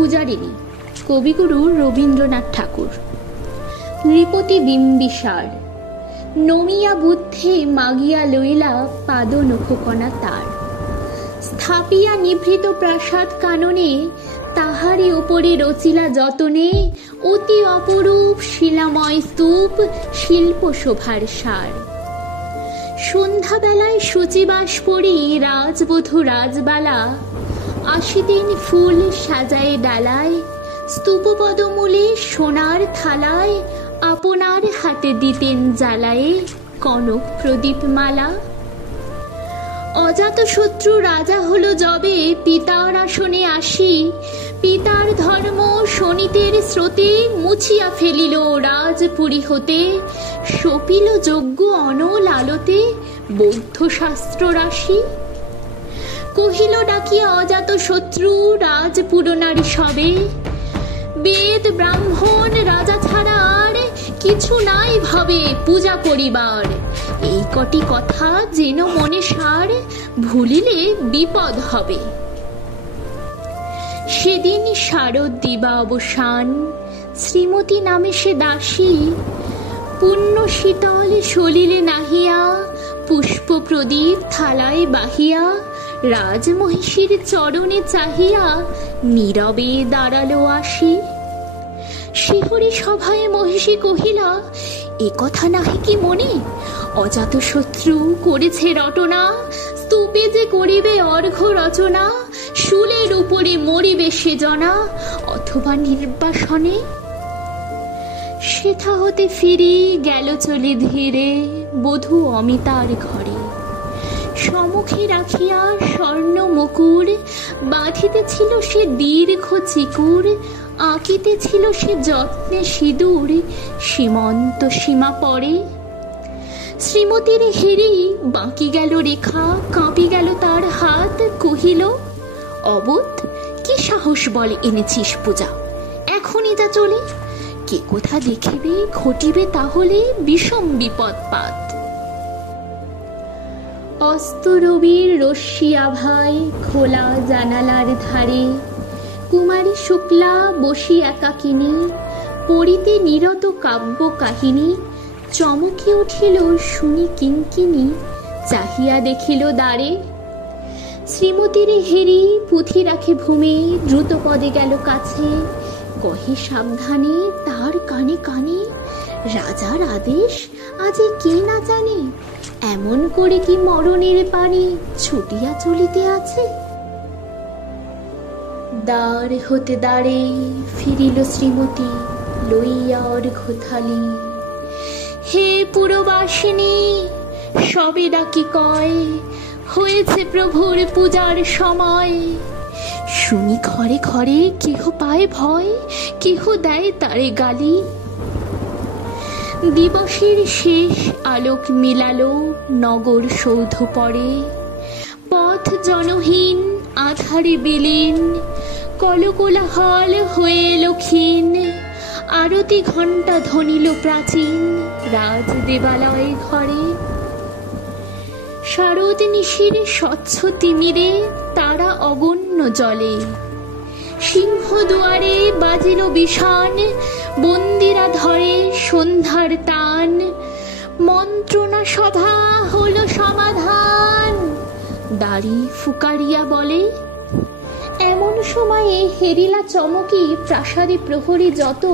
পূজারিণী, কবিগুরু রবীন্দ্রনাথ ঠাকুর। নৃপতি বিম্বিসার, নমিয়া বুদ্ধে মাগিয়া লইলা পাদ নখকণা তার। স্থাপিয়া নিভৃত প্রাসাদ কাননে, তাহারে উপরে রচিলা যতনে অতি অপরূপ শিলাময় স্তূপ, শিল্প শোভার সার। সন্ধ্যাবেলায় সূচিবাস পড়ি রাজবধূ রাজবালা, আসিতেন ফুল সাজায়ে ডালায়, স্তূপপদমূলে সোনার থালায়, আপনার হাতে দিতেন জ্বালায়ে কনক প্রদীপ মালা। অজাতশত্রু রাজা হলো যবে পিতার আসনে আসি, পিতার ধর্ম শোণিতের স্রোতে মুছিয়া ফেলিল রাজপুরী হতে, সপিল যজ্ঞ অনল আলোতে বৌদ্ধ শাস্ত্র রাশি। কহিল ডাকিয়া অজাতশত্রু রাজপুরনারী সবে, বেদ ব্রাহ্মণ রাজা ছাড়া আর কিছু নাই ভাবে পূজা করিবার, এই কটি কথা যেন মনে সার, ভুলিলে বিপদ হবে। সেদিন শারদ দিবা অবসান, শ্রীমতী নামে সে দাসী, পুণ্য শীতল সলিলে নাহিয়া, পুষ্প প্রদীপ থালায় বাহিয়া, রাজমহিষীর চরণে চাহিয়া নীরবে দাঁড়ালো আসি। শিহরি সভায় মহিষী কহিলা, এ কথা নাহি কি মনে, অজাতশত্রু করেছে রটনা, স্তূপে যে করিবে অর্ঘ্য রচনা, শুলের উপরে মরিবে সে জনা, অথবা নির্বাসনে। সেথা হতে ফিরি গেল চলে ধীরে বধূ অমিতার ঘরে, সম্মুখে রাখিয়া স্বর্ণ মুকুর, বাঁধিতেছিল সে দীর্ঘ চিকুর, আঁকিতেছিল সে যত্নে সিঁদুর, সীমন্ত সীমা পরে। শ্রীমতীর হেরি বাঁকি গেল রেখা, কাঁপি গেল তার হাত, কহিল, অবোধ কি সাহস বলে এনেছিস পূজা, এখনই যা চলে, কে কোথা দেখিবে ঘটিবে তাহলে বিষম বিপদপাত। অস্ত রবির রশ্মি আভায় খোলা জানালার ধারে, কুমারী শুক্লা বসি একাকিনী, পড়িতে নিরত কাব্য কাহিনী, চমকে উঠিল শুনি কিঙ্কিনী, চাহিয়া দেখিল দ্বারে। শ্রীমতীর হেরি পুঁথি রাখে ভূমে, দ্রুত পদে গেল কাছে, কহে সাবধানে তার কানে কানে, রাজার আদেশ আজে কে না জানে, এমন করে কি মরণের পানে ছুটিয়া চলিতে আছে। দ্বার হতে দ্বারে ফিরিল শ্রীমতী লইয়া অর্ঘ্য থালি, হে পুরবাসিনী সবে ডাকি কয়, হয়েছে প্রভুর পূজার সময়। শুনি ঘরে ঘরে কেহ পায় ভয়, কেহ দেয় তারে গালি। দিবসের শেষ আলোক মিলালো নগর সৌধ পরে, পথ জনহীন আধারে বিলীন, কলকোলাহল হয়ে এলো ক্ষীণ, আরতি ঘণ্টা ধ্বনিল প্রাচীন রাজ দেবালয় ঘরে। শারদ নিশির স্বচ্ছ তিমিরে তারা অগণ্য জলে, সিংহ দুয়ারে বাজিল বিষান, বন্দিরা ধরে সন্ধ্যার তান, মন্ত্রণা সভা হলো সমাধান, দাড়ি ফুকারিয়া বলে। এমন সময়ে হেরিলা চমকি প্রাসাদে প্রহরী যত,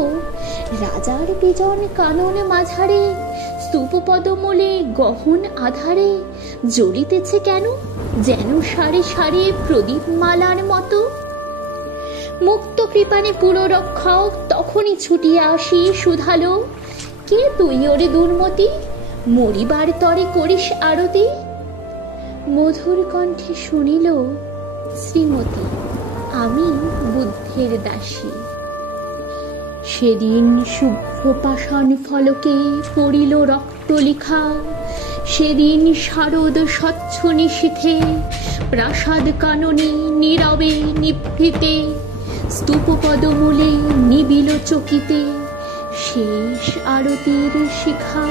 রাজার বিজন কানন মাঝারে, স্তূপপদমূলে গহন আধারে, জ্বলিতেছে কেন যেন সারি সারি প্রদীপ মালার মতো। মুক্ত কৃপানে পুররক্ষক তখনই ছুটিয়া আসি শুধালো, কে তুই ওরে দুর্মতি, মরিবার তরে করিস আরতি। মধুর কণ্ঠে শুনিল, শ্রীমতী আমি বুদ্ধের দাসী। সেদিন শুভ্র পাষাণ ফলকে পড়িল রক্ত লিখা, সেদিন শারদ স্বচ্ছ নিশীথে প্রাসাদ কাননে নীরবে নিভৃতে, স্তূপপদমূলে নিবিল চকিতে শেষ আরতির শিখা।